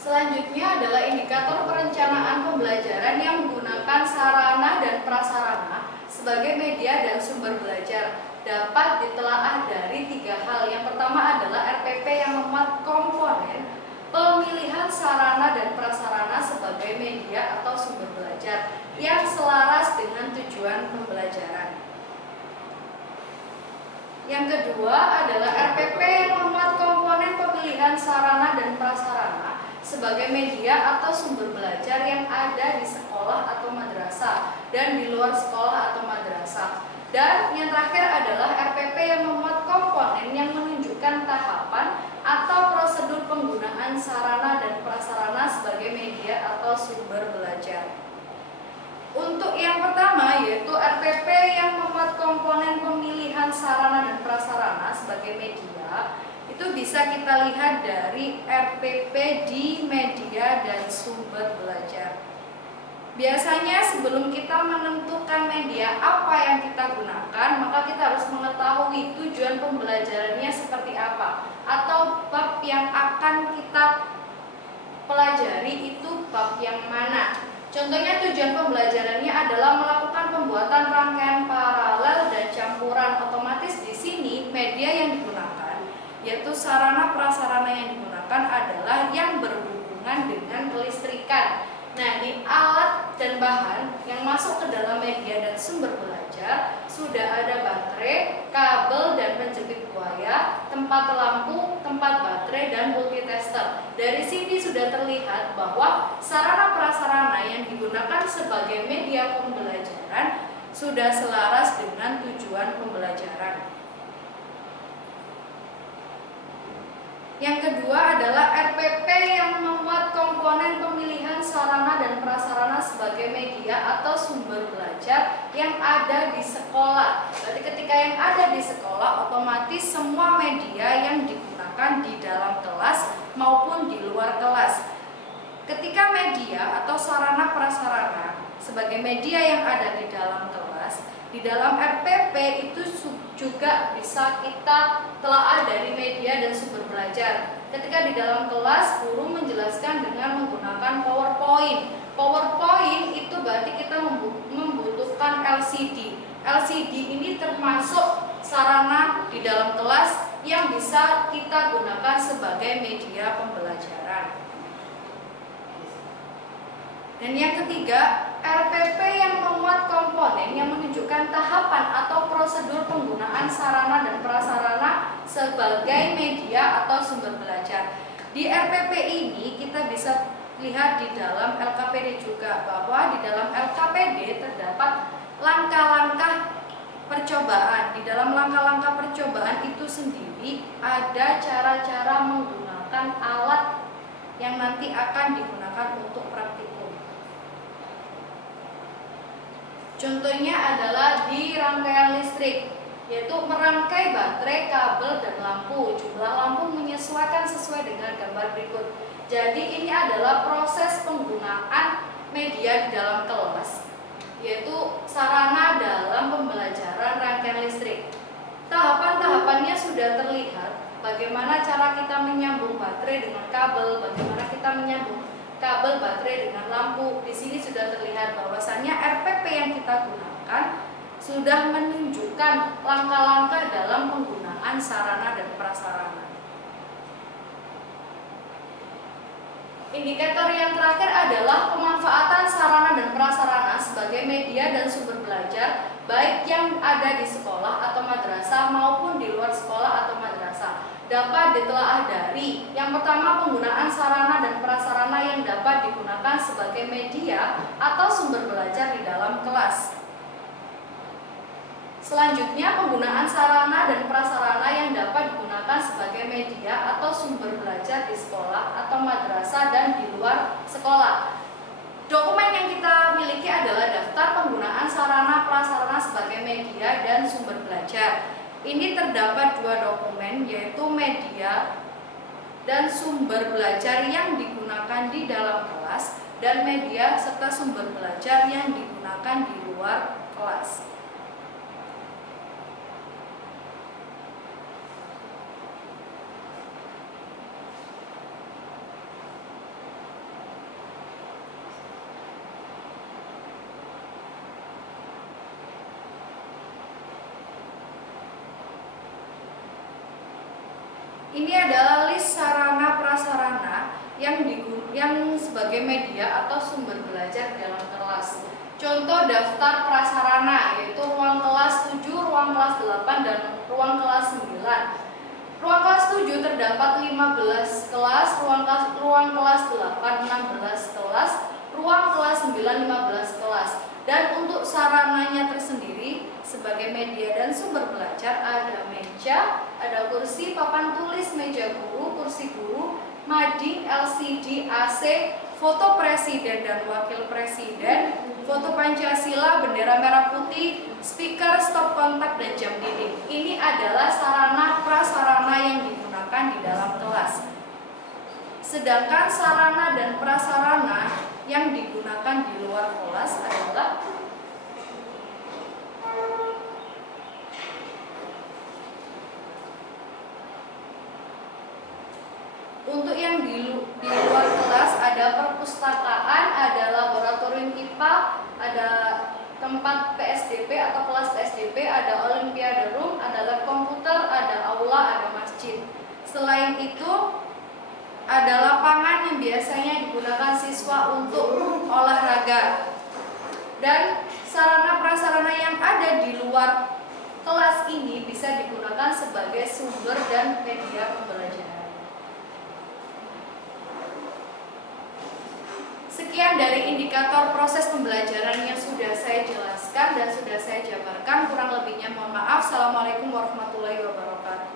Selanjutnya adalah indikator perencanaan pembelajaran yang menggunakan sarana dan prasarana sebagai media dan sumber belajar. Dapat ditelaah dari 3 hal. Yang pertama adalah RPP yang memuat komponen pemilihan sarana dan prasarana sebagai media atau sumber belajar yang selaras dengan tujuan pembelajaran. Yang kedua adalah RPP yang memuat komponen pemilihan sarana dan prasarana sebagai media atau sumber belajar yang ada di sekolah atau madrasah dan di luar sekolah atau madrasah. Dan yang terakhir adalah RPP yang memuat komponen yang menunjukkan tahapan atau prosedur penggunaan sarana dan prasarana sebagai media atau sumber belajar. Untuk yang pertama yaitu RPP yang memuat komponen pemilihan sarana dan prasarana sebagai media, itu bisa kita lihat dari RPP di media dan sumber belajar. Biasanya sebelum kita menentukan media apa yang kita gunakan, maka kita harus mengetahui tujuan pembelajarannya seperti apa, atau bab yang akan kita pelajari itu bab yang mana. Contohnya tujuan pembelajarannya adalah melakukan pembuatan rangkaian paralel dan campuran. Otomatis di sini media yang digunakan, yaitu sarana prasarana yang digunakan adalah yang berhubungan dengan kelistrikan. Nah, di alat dan bahan yang masuk ke dalam media dan sumber belajar sudah ada baterai, kabel dan penjepit buaya, tempat lampu, tempat baterai dan multitester. Dari sini sudah terlihat bahwa sarana prasarana yang digunakan sebagai media pembelajaran sudah selaras dengan tujuan pembelajaran. Yang kedua adalah RPP yang memuat komponen pemilihan sarana dan prasarana sebagai media atau sumber belajar yang ada di sekolah. Berarti ketika yang ada di sekolah, otomatis semua media yang digunakan di dalam kelas maupun di luar kelas. Ketika media atau sarana prasarana sebagai media yang ada di dalam kelas, di dalam RPP itu juga bisa kita telaah dari media dan sumber belajar. Ketika di dalam kelas, guru menjelaskan dengan menggunakan PowerPoint. PowerPoint itu berarti kita membutuhkan LCD. LCD ini termasuk sarana di dalam kelas yang bisa kita gunakan sebagai media pembelajaran. Dan yang ketiga, RPP yang memuat komponen yang menunjukkan tahapan atau prosedur penggunaan sarana dan prasarana sebagai media atau sumber belajar. Di RPP ini kita bisa lihat di dalam LKPD juga bahwa di dalam LKPD terdapat langkah-langkah percobaan. Di dalam langkah-langkah percobaan itu sendiri ada cara-cara menggunakan alat yang nanti akan digunakan untuk praktikum. Contohnya adalah di rangkaian listrik, yaitu merangkai baterai, kabel, dan lampu. Jumlah lampu menyesuaikan sesuai dengan gambar berikut. Jadi ini adalah proses penggunaan media di dalam kelas, yaitu sarana dalam pembelajaran rangkaian listrik. Tahapan-tahapannya sudah terlihat, bagaimana cara kita menyambung baterai dengan kabel, bagaimana kita menyambung kabel baterai dengan lampu. Di sini sudah terlihat bahwasannya RPP yang kita gunakan sudah menunjukkan langkah-langkah dalam penggunaan sarana dan prasarana. Indikator yang terakhir adalah pemanfaatan sarana dan prasarana sebagai media dan sumber belajar, baik yang ada di sekolah atau madrasah maupun di luar sekolah atau madrasah. Dapat ditelaah dari yang pertama, penggunaan sarana dan prasarana yang dapat digunakan sebagai media atau sumber belajar di dalam kelas. Selanjutnya, penggunaan sarana dan prasarana yang dapat digunakan sebagai media atau sumber belajar di sekolah atau madrasah dan di luar sekolah. Dokumen yang kita miliki adalah daftar penggunaan sarana prasarana sebagai media dan sumber belajar. Ini terdapat 2 dokumen, yaitu media dan sumber belajar yang digunakan di dalam kelas dan media serta sumber belajar yang digunakan di luar kelas. Ini adalah list sarana prasarana yang sebagai media atau sumber belajar dalam kelas. Contoh daftar prasarana yaitu ruang kelas 7, ruang kelas 8, dan ruang kelas 9. Ruang kelas 7 terdapat 15 kelas, ruang kelas 8 16 kelas, ruang kelas 9 15 kelas. Dan untuk sarananya tersendiri sebagai media dan sumber belajar ada meja, ada kursi, papan tulis, meja guru, kursi guru, mading, LCD, AC, foto presiden dan wakil presiden, foto Pancasila, bendera merah putih, speaker, stop kontak, dan jam dinding. Ini adalah sarana prasarana yang digunakan di dalam kelas. Sedangkan sarana dan prasarana yang digunakan di luar kelas adalah untuk yang di luar kelas ada perpustakaan, ada laboratorium IPA, ada tempat PSDP atau kelas PSDP, ada Olimpiade Room, ada lab komputer, ada aula, ada masjid. Selain itu ada lapangan yang biasanya digunakan siswa untuk olahraga. Dan sarana prasarana yang ada di luar kelas ini bisa digunakan sebagai sumber dan media pembelajaran. Sekian dari indikator proses pembelajaran yang sudah saya jelaskan dan sudah saya jabarkan. Kurang lebihnya mohon maaf. Assalamualaikum warahmatullahi wabarakatuh.